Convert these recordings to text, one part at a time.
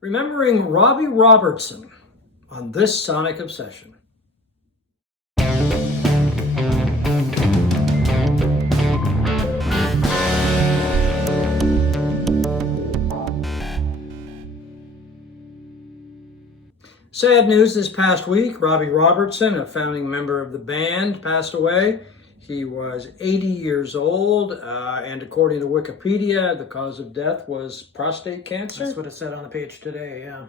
Remembering Robbie Robertson on this Sonic Obsession. Sad news this past week. Robbie Robertson, a founding member of the band, passed away. He was 80 years old, and according to Wikipedia, the cause of death was prostate cancer. That's what it said on the page today, yeah.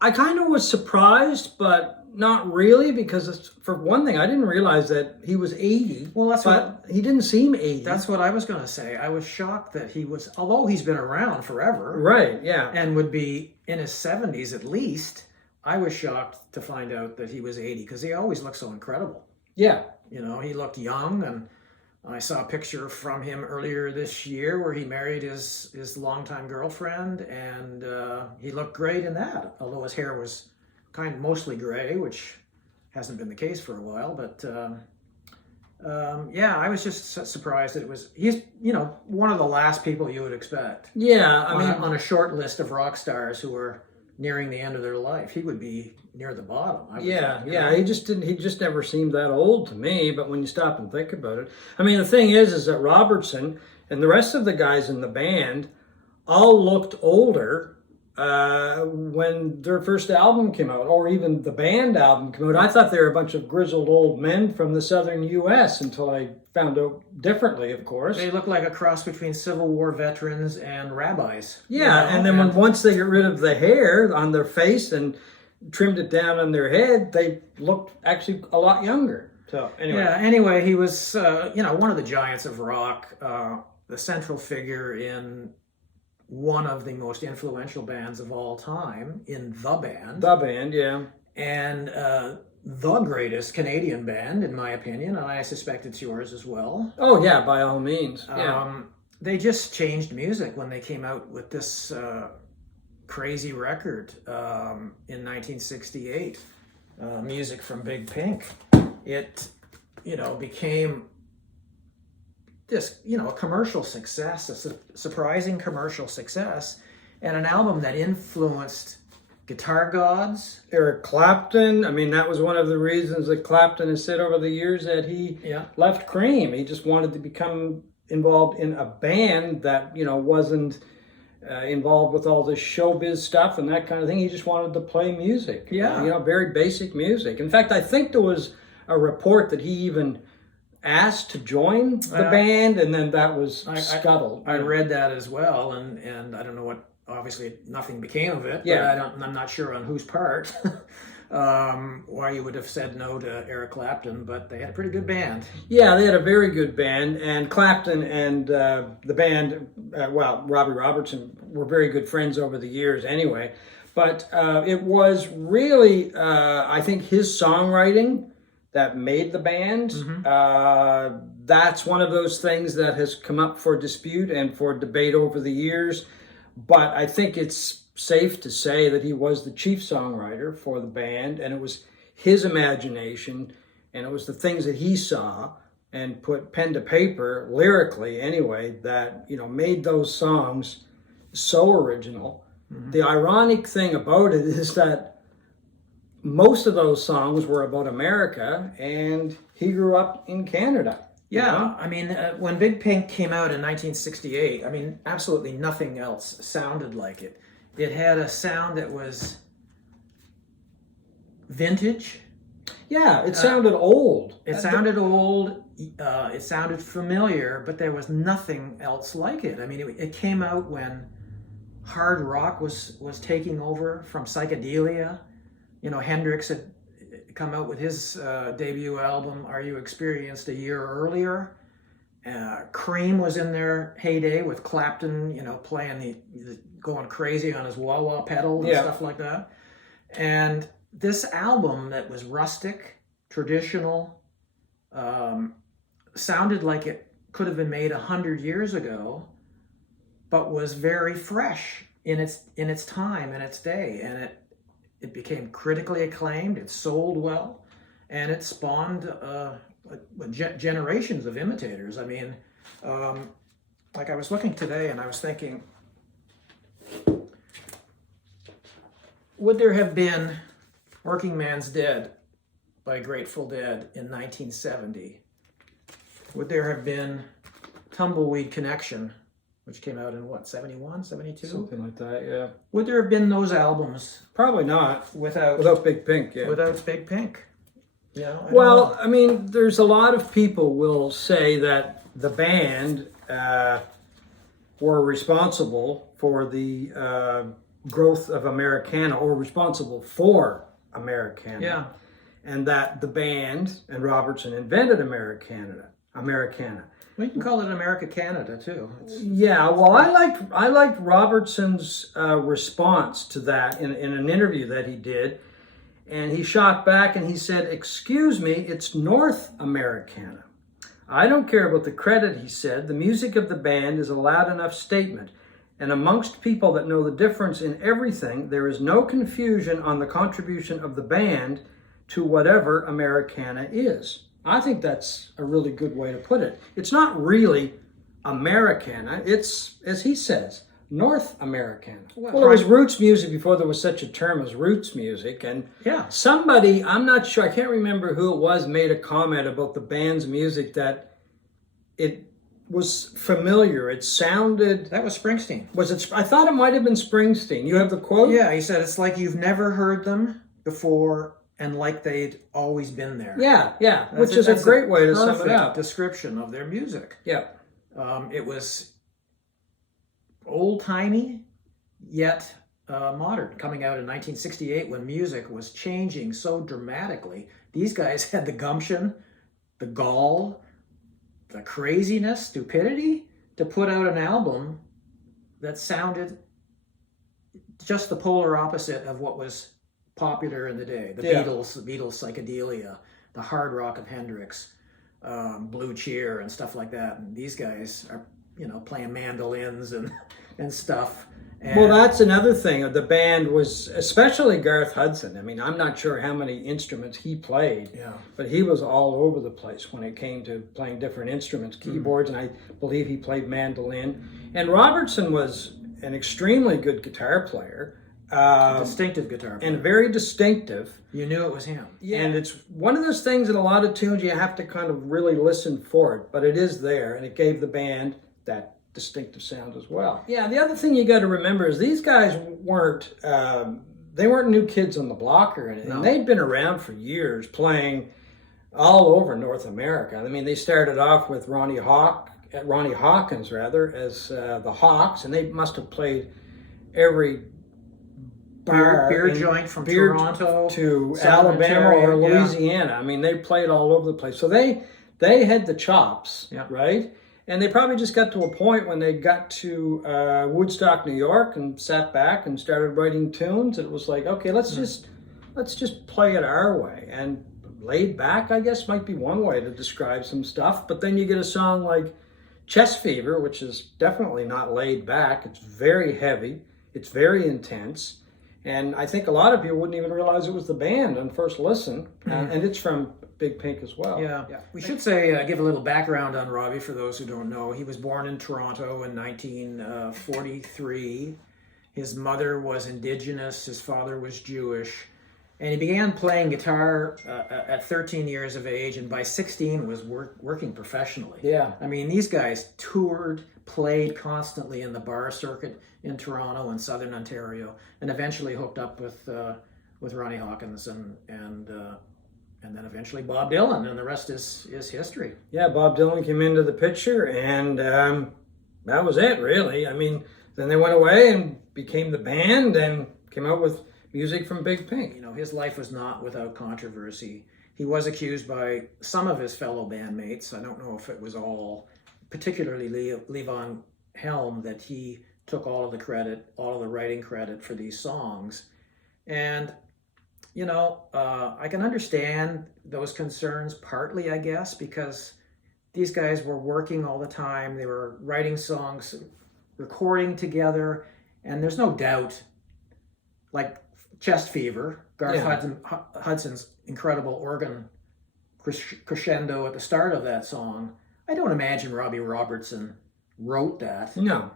I kind of was surprised, but not really, because for one thing, I didn't realize that he was 80. Well, he didn't seem 80. That's what I was going to say. I was shocked that he was, although he's been around forever. Right, yeah. And would be in his 70s at least, I was shocked to find out that he was 80, because he always looked so incredible. Yeah. You know, he looked young, and I saw a picture from him earlier this year where he married his longtime girlfriend, and he looked great in that, although his hair was kind of mostly gray, which hasn't been the case for a while. But yeah, I was just surprised that he's, you know, one of the last people you would expect. Yeah, on a short list of rock stars who are nearing the end of their life, he would be near the bottom. Yeah. He just never seemed that old to me. But when you stop and think about it, I mean, the thing is that Robertson and the rest of the guys in the band all looked older when their first album came out, or even the band album came out. I thought they were a bunch of grizzled old men from the southern U.S. until I found out differently, of course. They look like a cross between Civil War veterans and rabbis. Yeah, you know? And then once they get rid of the hair on their face and trimmed it down on their head, they looked actually a lot younger. So anyway. Yeah, anyway, he was, you know, one of the giants of rock, the central figure in one of the most influential bands of all time, in The Band. The Band, yeah. And the greatest Canadian band, in my opinion, and I suspect it's yours as well. Oh, yeah, by all means. Yeah. They just changed music when they came out with this crazy record in 1968, music from Big Pink. It, you know, became this, you know, a commercial success, a surprising commercial success, and an album that influenced guitar gods. Eric Clapton. I mean, that was one of the reasons that Clapton has said over the years that he left Cream. He just wanted to become involved in a band that, you know, wasn't involved with all this showbiz stuff and that kind of thing. He just wanted to play music. Yeah. You know, very basic music. In fact, I think there was a report that he even asked to join the band, and then that was scuttled. I read that as well, and I don't know what, obviously nothing became of it, yeah. But I'm not sure on whose part why you would have said no to Eric Clapton, but they had a pretty good band. Yeah, they had a very good band, and Clapton and the band, Robbie Robertson, were very good friends over the years anyway. But it was really, I think, his songwriting that made the band. Mm-hmm. That's one of those things that has come up for dispute and for debate over the years. But I think it's safe to say that he was the chief songwriter for the band, and it was his imagination, and it was the things that he saw and put pen to paper, lyrically anyway, that, you know, made those songs so original. Mm-hmm. The ironic thing about it is that most of those songs were about America, and he grew up in Canada. Yeah, you know? I mean, when Big Pink came out in 1968, I mean, absolutely nothing else sounded like it. It had a sound that was vintage. Yeah, it sounded old. It sounded old. It sounded familiar, but there was nothing else like it. I mean, it came out when hard rock was taking over from psychedelia. You know, Hendrix had come out with his debut album, Are You Experienced, a year earlier. Cream was in their heyday with Clapton, you know, playing going crazy on his wah-wah pedal and stuff like that. And this album that was rustic, traditional, sounded like it could have been made 100 years ago, but was very fresh in its time, in its day, and it became critically acclaimed. It sold well, and it spawned generations of imitators. I mean, like I was looking today, and I was thinking, would there have been Working Man's Dead by Grateful Dead in 1970? Would there have been Tumbleweed Connection, which came out in what, 71, 72? Something like that, yeah. Would there have been those albums Probably not. without Big Pink, yeah. Big Pink? You know, I don't Well, know. I mean, there's a lot of people will say that the band were responsible for the growth of Americana, or responsible for Americana. Yeah. And that the band and Robertson invented Americana. Well, you can call it America Canada too. Yeah, well, I liked Robertson's response to that in an interview that he did, and he shot back and he said, "Excuse me, it's North Americana. I don't care about the credit," he said. "The music of the band is a loud enough statement, and amongst people that know the difference in everything, there is no confusion on the contribution of the band to whatever Americana is." I think that's a really good way to put it. It's not really Americana, it's, as he says, North Americana. Well, it was roots music before there was such a term as roots music. And Yeah. somebody, I'm not sure, I can't remember who it was, made a comment about the band's music that it was familiar. It sounded... That was Springsteen. Was it? I thought it might have been Springsteen. You have the quote? Yeah, he said it's like you've never heard them before and like they'd always been there. Yeah, which is a great way to sum it perfect up. description of their music. Yeah. It was old-timey, yet modern, coming out in 1968 when music was changing so dramatically. These guys had the gumption, the gall, the craziness, stupidity to put out an album that sounded just the polar opposite of what was popular in the day. The Beatles psychedelia, the hard rock of Hendrix, Blue Cheer and stuff like that. And these guys are, playing mandolins and stuff. And well, that's another thing. The band was, especially Garth Hudson. I mean, I'm not sure how many instruments he played, but he was all over the place when it came to playing different instruments, keyboards, and I believe he played mandolin. And Robertson was an extremely good guitar player. distinctive guitar player. And very distinctive. You knew it was him. Yeah. And it's one of those things in a lot of tunes you have to kind of really listen for it, but it is there, and it gave the band that distinctive sound as well. Yeah, the other thing you got to remember is these guys weren't they weren't new kids on the block or anything. No. They'd been around for years, playing all over North America. I mean, they started off with Ronnie Hawkins as the Hawks, and they must have played every beer joint from Toronto to Southern Alabama Ontario, or Louisiana. I mean, they played all over the place. So they had the chops, right? And they probably just got to a point when they got to Woodstock, New York, and sat back and started writing tunes. It was like, okay, let's just play it our way. And laid back, I guess, might be one way to describe some stuff. But then you get a song like Chest Fever, which is definitely not laid back. It's very heavy. It's very intense. And I think a lot of people wouldn't even realize it was the band on first listen. And it's from Big Pink as well. Yeah. We should say, give a little background on Robbie for those who don't know. He was born in Toronto in 1943. His mother was Indigenous. His father was Jewish. And he began playing guitar at 13 years of age, and by 16 was working professionally. Yeah. I mean, these guys toured, played constantly in the bar circuit in Toronto and Southern Ontario, and eventually hooked up with Ronnie Hawkins and then eventually Bob Dylan, and the rest is history. Yeah, Bob Dylan came into the picture, and that was it, really. I mean, then they went away and became the band and came out with music from Big Pink. You know, his life was not without controversy. He was accused by some of his fellow bandmates. I don't know if it was all, particularly Levon Helm, that he took all of the credit, all of the writing credit for these songs. And, I can understand those concerns partly, I guess, because these guys were working all the time. They were writing songs, recording together, and there's no doubt, like Chest Fever, Garth Hudson's incredible organ crescendo at the start of that song. I don't imagine Robbie Robertson wrote that. No.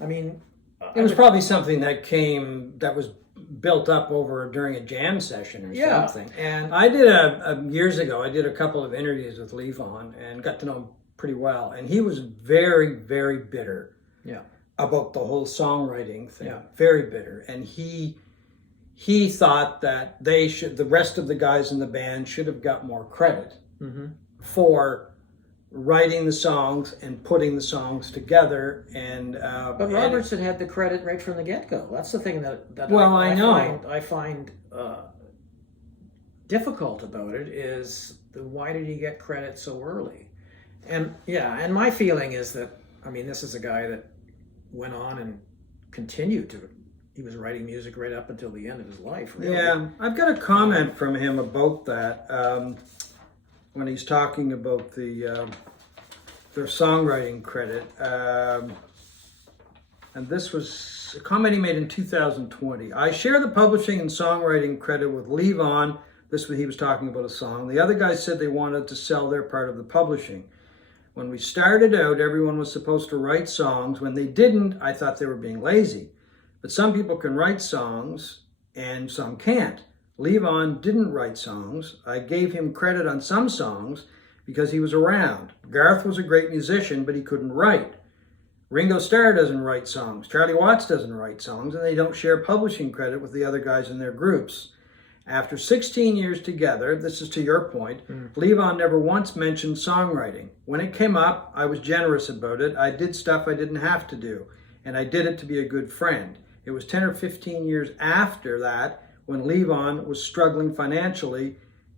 I mean... It was probably something that was built up over during a jam session or something. And I did years ago, I did a couple of interviews with Levon and got to know him pretty well. And he was very, very bitter about the whole songwriting thing. Very bitter. And he thought that the rest of the guys in the band should have got more credit for writing the songs and putting the songs together. But Robertson had the credit right from the get-go. That's the thing that I find difficult about it is why did he get credit so early? And my feeling is that, I mean, this is a guy that went on and continued to. He was writing music right up until the end of his life. Really. Yeah, I've got a comment from him about that when he's talking about their songwriting credit. And this was a comment he made in 2020. I share the publishing and songwriting credit with Levon. This was he was talking about a song. The other guys said they wanted to sell their part of the publishing. When we started out, everyone was supposed to write songs. When they didn't, I thought they were being lazy. But some people can write songs and some can't. Levon didn't write songs. I gave him credit on some songs because he was around. Garth was a great musician, but he couldn't write. Ringo Starr doesn't write songs. Charlie Watts doesn't write songs, and they don't share publishing credit with the other guys in their groups. After 16 years together, this is to your point, Levon never once mentioned songwriting. When it came up, I was generous about it. I did stuff I didn't have to do, and I did it to be a good friend. It was 10 or 15 years after that when Levon was struggling financially,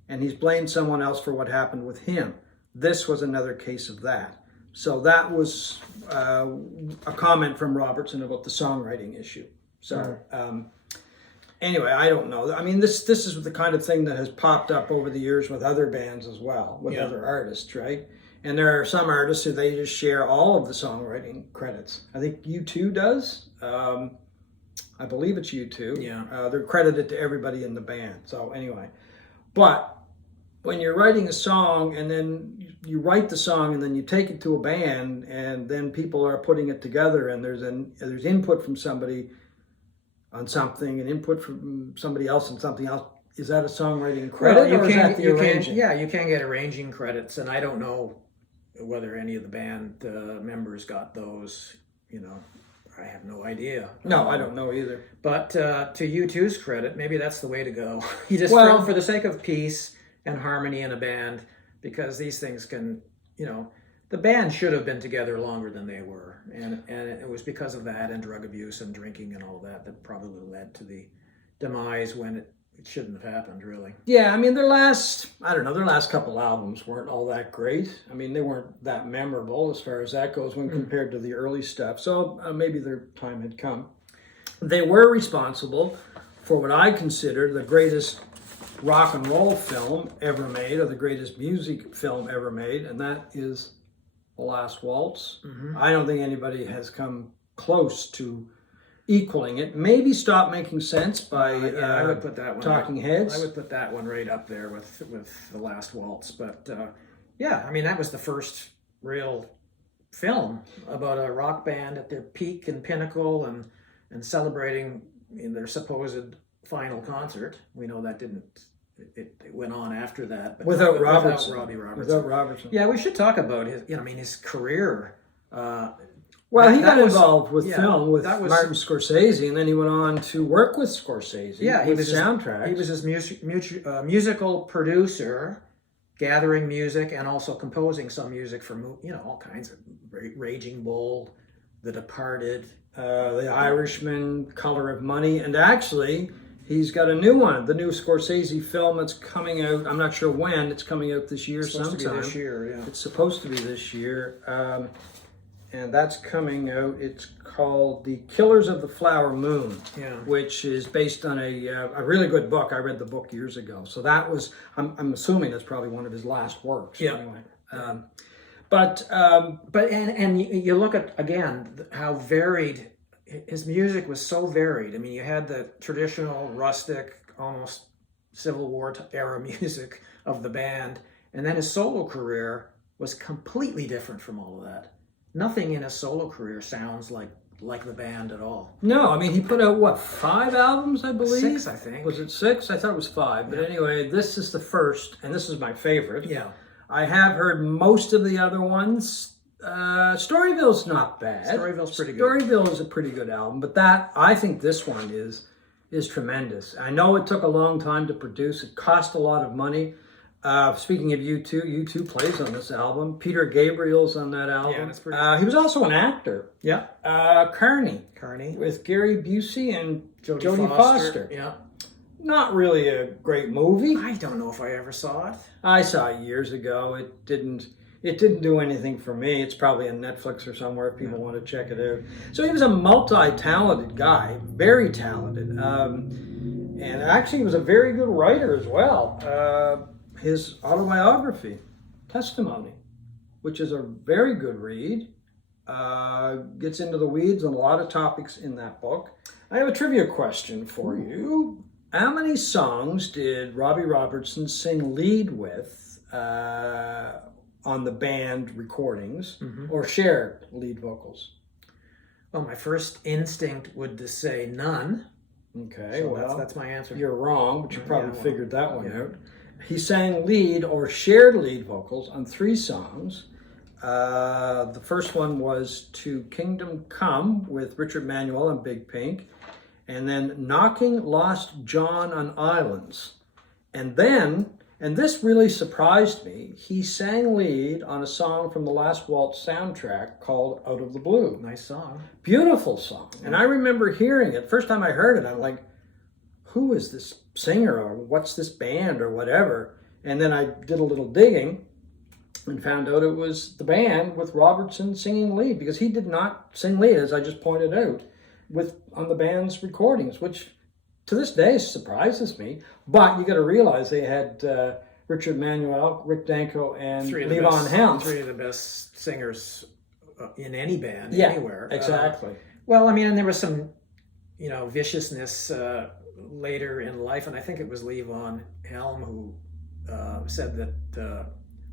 and he's blamed someone else for what happened with him. This was another case of that. So that was a comment from Robertson about the songwriting issue. So anyway, I don't know. I mean, this is the kind of thing that has popped up over the years with other bands as well, with other artists, right? And there are some artists who they just share all of the songwriting credits. I think U2 does. I believe it's U2. Yeah. They're credited to everybody in the band. So anyway, but when you're writing a song and then you write the song and then you take it to a band and then people are putting it together and there's input from somebody on something and input from somebody else on something else, is that a songwriting credit or is that the arranging? You can get arranging credits, and I don't know whether any of the band members got those, I have no idea. No, I don't know either. But to U2's credit, maybe that's the way to go. You just for the sake of peace and harmony in a band, because these things can, the band should have been together longer than they were, and it was because of that and drug abuse and drinking and all that probably led to the demise when it shouldn't have happened, really. Yeah, I mean, their last couple albums weren't all that great. I mean, they weren't that memorable as far as that goes when compared to the early stuff. So maybe their time had come. They were responsible for what I consider the greatest rock and roll film ever made, or the greatest music film ever made, and that is The Last Waltz. I don't think anybody has come close to equaling it. Maybe Stop Making Sense by I would put that one Talking Heads. I would put that one right up there with The Last Waltz. But I mean, that was the first real film about a rock band at their peak and pinnacle and celebrating their supposed final concert. We know that it went on after that, but without Robertson. Robbie Robertson. Without Robertson. Yeah, we should talk about his career. Well, he got involved with film with Martin Scorsese, and then he went on to work with Scorsese. Yeah, he was soundtracks. He was his musical producer, gathering music and also composing some music for all kinds of Raging Bull, The Departed, The Irishman, Color of Money, and actually he's got a new one, the new Scorsese film that's coming out. I'm not sure when it's coming out this year. Sometime. It's supposed to be this year. Yeah, it's supposed to be this year. And that's coming out. It's called The Killers of the Flower Moon, which is based on a really good book. I read the book years ago. So that was, I'm assuming that's probably one of his last works. Yeah. Anyway. But you look at, again, how varied, his music was so varied. I mean, you had the traditional, rustic, almost Civil War era music of the band, and then his solo career was completely different from all of that. Nothing in his solo career sounds like like the band at all. No, I mean, he put out, what, 5 albums, I believe? 6, I think. Was it 6? I thought it was 5. But anyway, this is the first, and this is my favorite. Yeah. I have heard most of the other ones. Storyville's not bad. Storyville's pretty good. Storyville is a pretty good album, but I think this one is tremendous. I know it took a long time to produce. It cost a lot of money. Speaking of U2 plays on this album. Peter Gabriel's on that album. Yeah, that's pretty he was also an actor. Yeah. Carney with Gary Busey and Jodie Foster. Yeah. Not really a great movie. I don't know if I ever saw it. I saw it years ago. It didn't do anything for me. It's probably on Netflix or somewhere if people want to check it out. So he was a multi-talented guy, very talented. And actually he was a very good writer as well. His autobiography, Testimony, which is a very good read, gets into the weeds on a lot of topics in that book. I have a trivia question for you. How many songs did Robbie Robertson sing lead with on the band recordings, or share lead vocals? Well, my first instinct would to say none. Okay, So well, that's my answer. you're wrong, but you probably figured that one yeah. out. He sang lead or shared lead vocals on 3 songs. The first one was To Kingdom Come with Richard Manuel and Big Pink, and then Knocking Lost John on Islands. And then, and this really surprised me, he sang lead on a song from the Last Waltz soundtrack called Out of the Blue. Nice song. Beautiful song. And I remember hearing it. First time I heard it, I'm like, who is this singer, or what's this band, or whatever? And then I did a little digging and found out it was the band with Robertson singing lead, because he did not sing lead, as I just pointed out, on the band's recordings, which to this day surprises me. But you got to realize they had Richard Manuel, Rick Danko, and Levon Helms. 3 of the best singers in any band, Yeah, anywhere. exactly. Well, I mean, and there was some, viciousness later in life, and I think it was Levon Helm who said that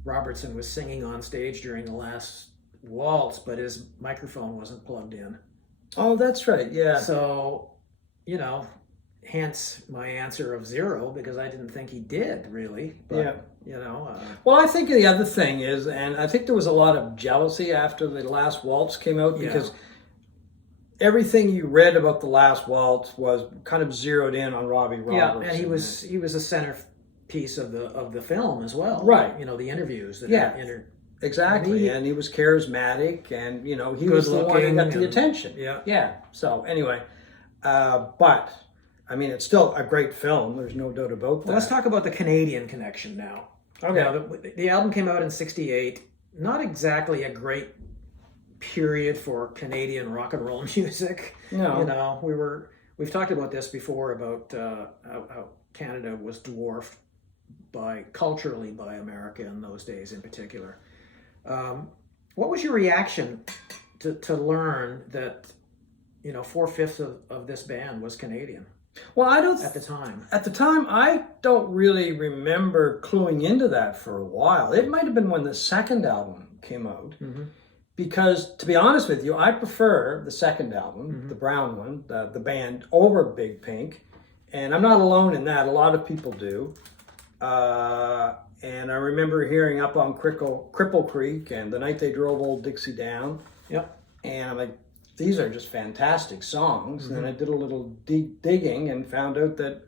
Robertson was singing on stage during the last waltz, but his microphone wasn't plugged in. Oh, that's right, yeah. So, hence my answer of 0, because I didn't think he did, really. But, Well, I think the other thing is, and I think there was a lot of jealousy after the Last Waltz came out, because everything you read about the Last Waltz was kind of zeroed in on Robbie Robertson. Yeah, and he was a centerpiece of the film as well. Right. The interviews that exactly. And he was charismatic, and he was the one who got the attention. Yeah. So anyway, but I mean, it's still a great film. There's no doubt about that. Well, let's talk about the Canadian connection now. Okay. Now, the album came out in '68. Not exactly a great period for Canadian rock and roll music. No. We've talked about this before, about how Canada was dwarfed culturally by America in those days in particular. What was your reaction to learn that 4/5 of this band was Canadian? Well, at the time. At the time, I don't really remember cluing into that for a while. It might have been when the second album came out. Because, to be honest with you, I prefer the second album, the brown one, the band, over Big Pink. And I'm not alone in that. A lot of people do. And I remember hearing Up on Cripple Creek and The Night They Drove Old Dixie Down. Yep. And I'm like, these are just fantastic songs. And then I did a little deep digging and found out that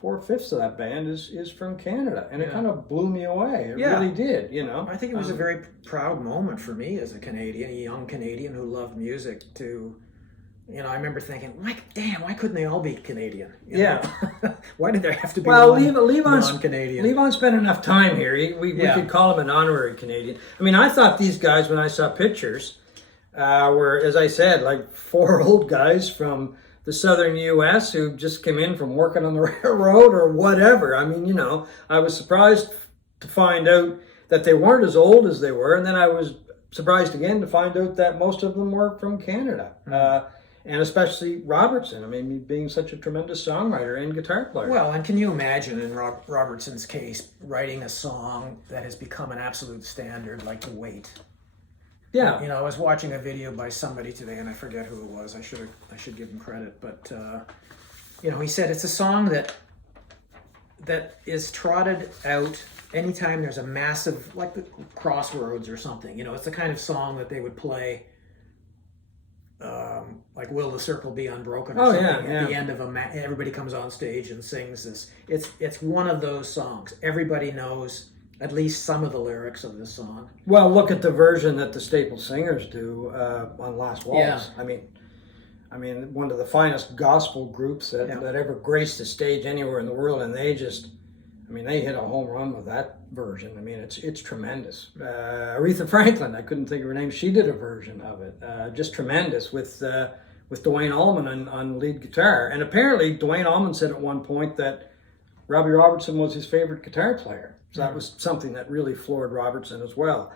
4/5 of that band is from Canada. And it kind of blew me away. It really did, I think it was a very proud moment for me as a Canadian, a young Canadian who loved music to... I remember thinking, why couldn't they all be Canadian? Why did there have to be one non-Canadian? Levon spent enough time here. We could call him an honorary Canadian. I mean, I thought these guys, when I saw pictures, were, as I said, like 4 old guys from the southern U.S. who just came in from working on the railroad or whatever. I mean, I was surprised to find out that they weren't as old as they were, and then I was surprised again to find out that most of them were from Canada. And especially Robertson. I mean, being such a tremendous songwriter and guitar player. Well, and can you imagine, in Robertson's case, writing a song that has become an absolute standard, like The Wait? Yeah. You know, I was watching a video by somebody today, and I forget who it was. I should give him credit, but you know, he said it's a song that is trotted out anytime there's a massive, like the Crossroads or something. You know, it's the kind of song that they would play, like "Will the Circle Be Unbroken" or something at the end of everybody comes on stage and sings this. It's one of those songs. Everybody knows at least some of the lyrics of this song. Well, look at the version that the Staple Singers do on Last Waltz. Yeah. I mean, one of the finest gospel groups that ever graced the stage anywhere in the world, and they hit a home run with that version. I mean, it's tremendous. Aretha Franklin, I couldn't think of her name. She did a version of it, just tremendous with Duane Allman on lead guitar. And apparently, Duane Allman said at one point that Robbie Robertson was his favorite guitar player. So that was something that really floored Robertson as well.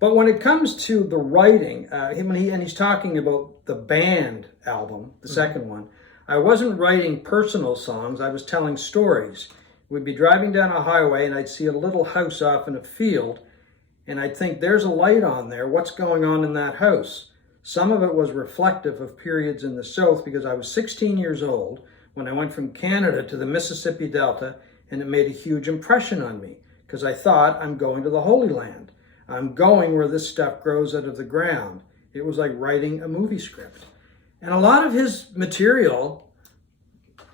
But when it comes to the writing, he's talking about the band album, the second one, I wasn't writing personal songs, I was telling stories. We'd be driving down a highway and I'd see a little house off in a field and I'd think, there's a light on there, what's going on in that house? Some of it was reflective of periods in the South because I was 16 years old when I went from Canada to the Mississippi Delta, and it made a huge impression on me because I thought, I'm going to the Holy Land. I'm going where this stuff grows out of the ground. It was like writing a movie script. And a lot of his material,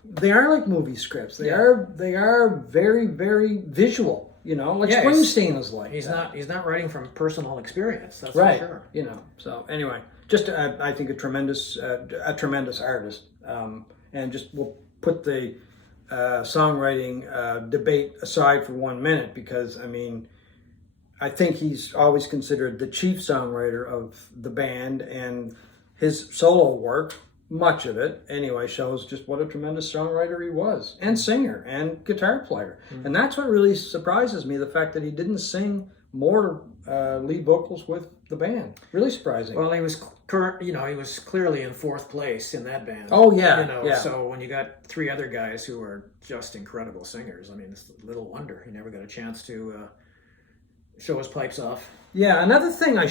they are like movie scripts. They are very, very visual, you know, like Springsteen is like. He's not writing from personal experience, that's right, for sure. You know, so anyway, just I think a tremendous artist. And just we'll put the songwriting debate aside for 1 minute because, I mean, I think he's always considered the chief songwriter of the band, and his solo work, much of it anyway, shows just what a tremendous songwriter he was, and singer, and guitar player. Mm-hmm. And that's what really surprises me, the fact that he didn't sing more lead vocals with the band. Really surprising. Well, he was clearly in fourth place in that band. Oh, yeah. You know, so when you got three other guys who are just incredible singers, I mean, it's little wonder he never got a chance to show his pipes off. Yeah, another thing I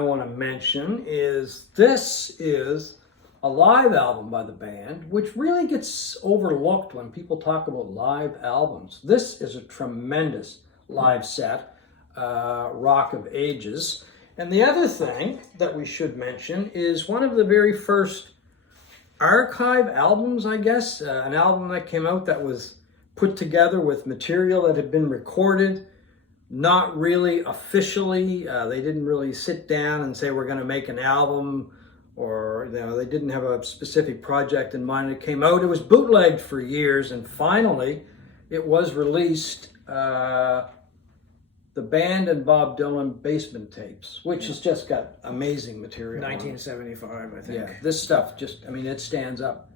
want to mention is this is a live album by the band, which really gets overlooked when people talk about live albums. This is a tremendous live set, Rock of Ages. And the other thing that we should mention is one of the very first archive albums, I guess, an album that came out that was put together with material that had been recorded, not really officially. They didn't really sit down and say, we're going to make an album, or they didn't have a specific project in mind. It came out, it was bootlegged for years, and finally it was released, the band and Bob Dylan basement tapes, which has just got amazing material. 1975, I think. Yeah, this stuff just, I mean, it stands up,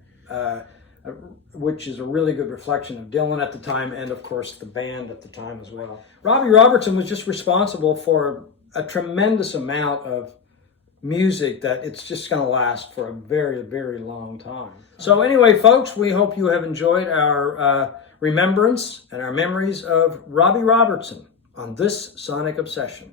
which is a really good reflection of Dylan at the time, and of course the band at the time as well. Robbie Robertson was just responsible for a tremendous amount of music that it's just going to last for a very, very long time. So anyway, folks, we hope you have enjoyed our remembrance and our memories of Robbie Robertson on this Sonic Obsession.